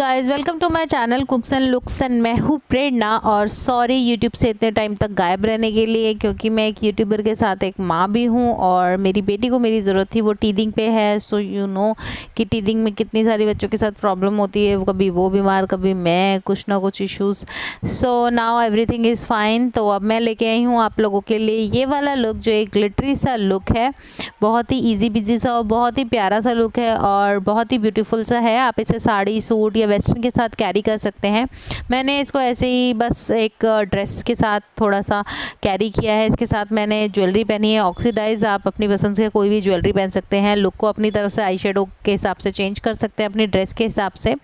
Guys, welcome to my channel cooks and looks एंड मैं हूँ प्रेरणा। और सॉरी यूट्यूब से इतने टाइम तक गायब रहने के लिए, क्योंकि मैं एक यूट्यूबर के साथ एक माँ भी हूँ और मेरी बेटी को मेरी ज़रूरत थी। वो टीदिंग पे है, सो यू नो कि टीदिंग में कितनी सारी बच्चों के साथ प्रॉब्लम होती है। कभी वो बीमार, कभी मैं, कुछ ना कुछ issues. So now everything is fine. तो अब मैं लेके आई हूँ आप लोगों के लिए ये वाला लुक, जो एक ग्लिटरी सा लुक है। बहुत ही ईजी बिजी सा और बहुत ही प्यारा सा लुक है और बहुत ही ब्यूटीफुल सा है। आप इसे साड़ी, सूट या वेस्टर्न के साथ कैरी कर सकते हैं। मैंने इसको ऐसे ही बस एक ड्रेस के साथ थोड़ा सा कैरी किया है। इसके साथ मैंने ज्वेलरी पहनी है ऑक्सीडाइज। आप अपनी पसंद से कोई भी ज्वेलरी पहन सकते हैं। लुक को अपनी तरफ से आई शेडो के हिसाब से चेंज कर सकते हैं अपनी ड्रेस के हिसाब से।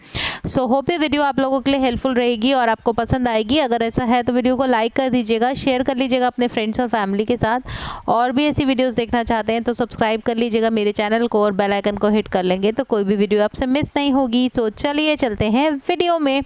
सो होप ये वीडियो आप लोगों के लिए हेल्पफुल रहेगी और आपको पसंद आएगी। अगर ऐसा है तो वीडियो को लाइक कर दीजिएगा, शेयर कर लीजिएगा अपने फ्रेंड्स और फैमिली के साथ। और भी ऐसी वीडियोस देखना चाहते हैं तो सब्सक्राइब कर लीजिएगा मेरे चैनल को और बेल आइकन को हिट कर लेंगे तो कोई भी वीडियो आपसे मिस नहीं होगी। तो चलिए चलते हैं वीडियो में।